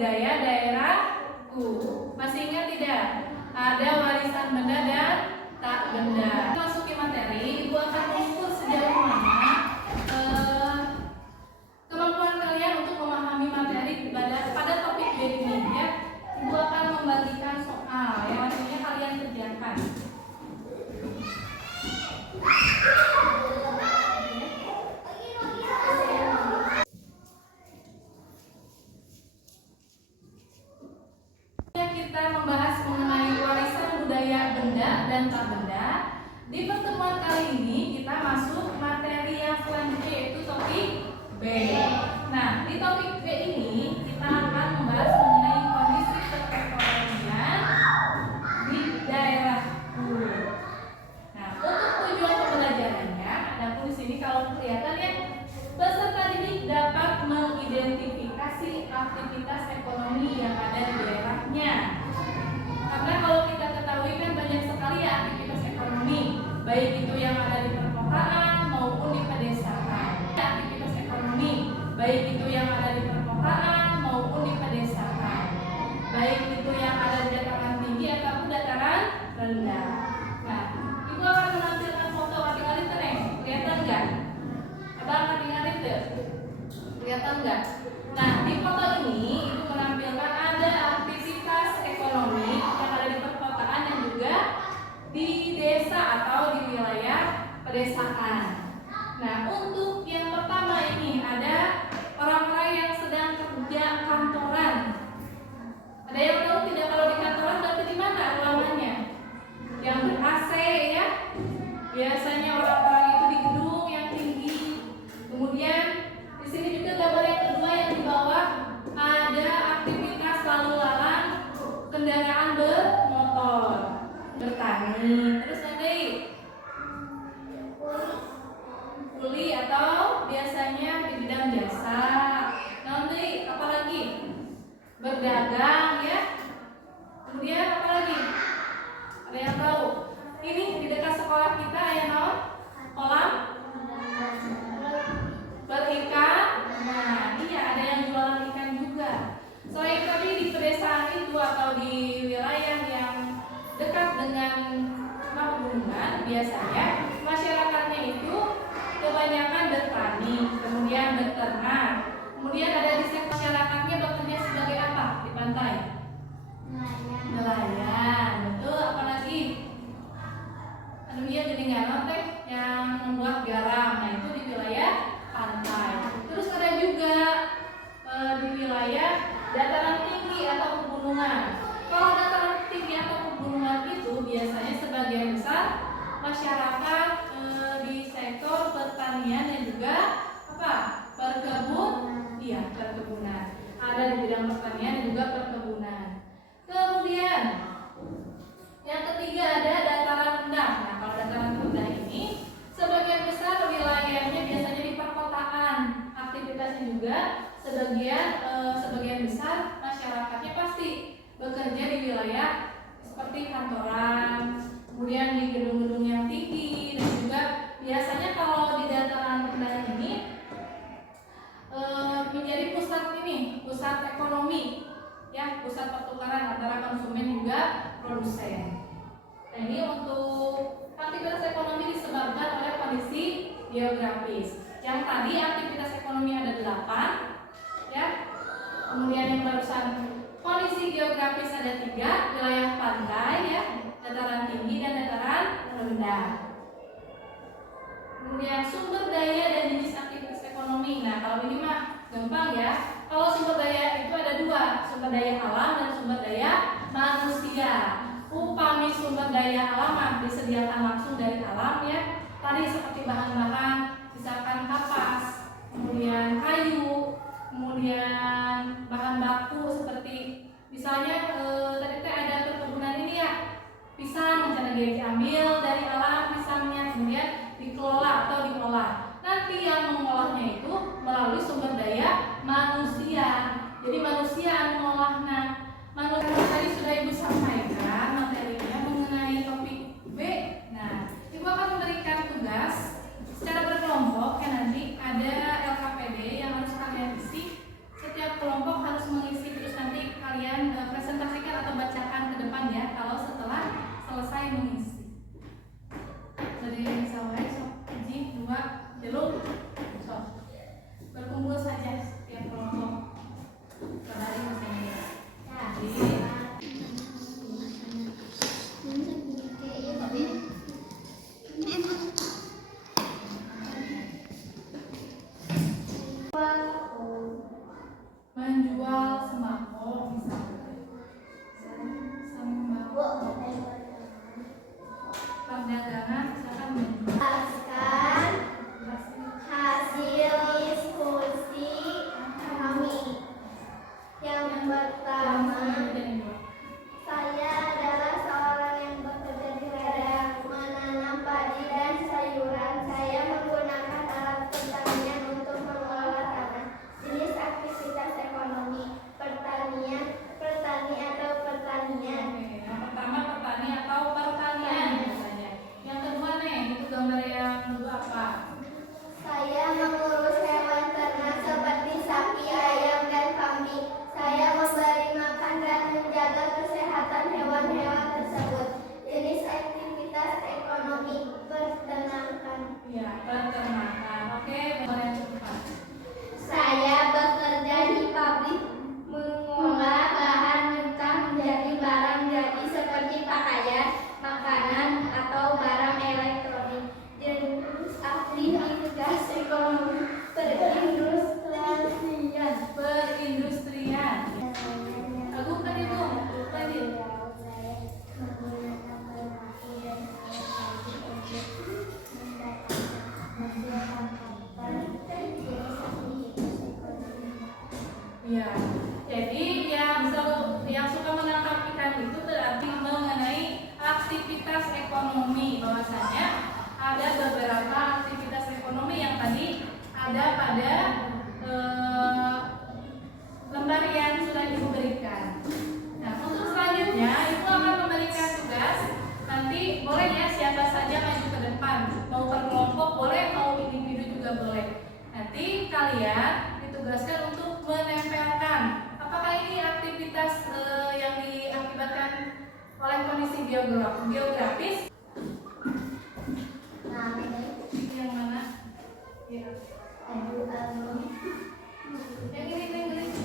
budaya daerahku. Masih ingat tidak? Ada warisan benda dan tak benda. Masuki materi, Ibu akan mengukur sejauh mana kemampuan kalian untuk memahami materi pada topik B ini ya. Ibu akan membagikan soal yang artinya kalian kerjakan. Kita membahas mengenai warisan budaya benda dan tak benda. Di pertemuan kali ini kita masuk materi yang selanjutnya yaitu topik B. Nah, di topik B ini kita akan membahas mengenai kondisi perekonomian di daerahku. Nah, untuk tujuan pembelajarannya, ada di sini kalau kelihatan ya, peserta didik dapat mengidentifikasi aktivitas ekonomi yang ada di daerahnya. Karena kalau kita ketahui kan banyak sekali ya aktivitas ekonomi, baik itu yang ada di perkotaan maupun di pedesaan. Aktivitas ekonomi, baik itu yang ada di perkotaan maupun di pedesaan, baik itu yang ada di dataran tinggi ataupun dataran rendah. Nah, Ibu akan menampilkan foto ating-ating teneng. Kelihatan nggak? Abang ating-ating deh. Kelihatan nggak? Nah, di foto ini Ibu menampilkan ada aktivitas ekonomi yang ada di perkotaan dan juga di desa atau di wilayah pedesaan. Nah, untuk yang pertama ini ada orang-orang yang sedang kerja kantoran. Ada yang tahu tidak kalau di kantoran berarti di mana ruangannya? Yang ber-AC ya. Biasanya orang-orang itu di gedung yang tinggi. Kemudian di sini juga gambar yang kedua yang di bawah ada aktivitas lalu lalang kendaraan bermotor, bertani. Terus nanti kuli atau biasanya di bidang jasa. Nanti apalagi berdagang ya. Kemudian apalagi? Ada yang tahu? Ini di dekat sekolah kita ya non? Kolam berikan. Nah, iya ada yang jualan ikan juga. Selain tadi di pedesaan itu atau di wilayah yang dekat dengan pegunungan, biasanya masyarakatnya itu kebanyakan bertani, kemudian beternak. Kemudian ada di sektor masyarakatnya bekerja sebagai apa di pantai? Nelayan. Betul, apalagi? Aduh iya jadi nggak teh yang membuat garam. Nah itu di wilayah pantai. Terus ada juga di wilayah dataran tinggi atau pegunungan. Kalau dataran tinggi atau pegunungan itu biasanya sebagian besar masyarakat di sektor pertanian dan juga apa? Perkebunan. Ada di bidang pertanian dan juga perkebunan. Kemudian yang ketiga ada dataran rendah. Nah, kalau dataran rendah ini sebagian besar wilayahnya biasanya di perkotaan. Aktivitasnya juga sebagian besar masyarakatnya pasti bekerja di wilayah seperti kantoran, kemudian di gedung-gedung yang tinggi, dan juga biasanya kalau di dataran rendah ini menjadi pusat ekonomi ya, pusat pertukaran antara konsumen juga produsen. Nah, ini untuk aktivitas ekonomi disebabkan oleh kondisi geografis. Yang tadi aktivitas ekonomi ada 8 ya. Kemudian yang barusan kondisi geografis ada 3, wilayah pantai ya, dataran tinggi dan dataran rendah. Kemudian sumber daya dan jenis aktivitas ekonomi. Nah, kalau ini mah gampang ya. Kalau sumber daya itu ada 2, sumber daya alam dan sumber daya manusia. Upami sumber daya alam disediakan langsung dari alam ya. Tadi seperti bahan-bahan, misalkan kapas, kemudian kayu, kemudian bahan baku seperti misalnya tadi ada perkebunan ini ya, pisang misalnya dia diambil dari alam pisangnya, kemudian dikelola atau diolah. Nanti yang mengolahnya itu melalui sumber daya manusia. Jadi manusia yang mengolahnya. Manusia tadi sudah Ibu sampaikan materinya mengenai topik B. Nah, Ibu akan memberikan tugas secara berkelompok ya, nanti ada LKPD yang harus kalian isi. Setiap kelompok harus mengisi, terus nanti ekonomi, bahwasanya ada beberapa aktivitas ekonomi yang tadi ada pada lembar yang sudah Ibu berikan. Nah, untuk selanjutnya Ibu akan memberikan tugas. Nanti boleh ya siapa saja maju ke depan, mau per kelompok boleh, mau individu juga boleh. Nanti kalian ditugaskan untuk menempelkan apakah ini aktivitas yang diakibatkan oleh kondisi geografis. Nah, Yang mana? Ya. aduh, Yang ini.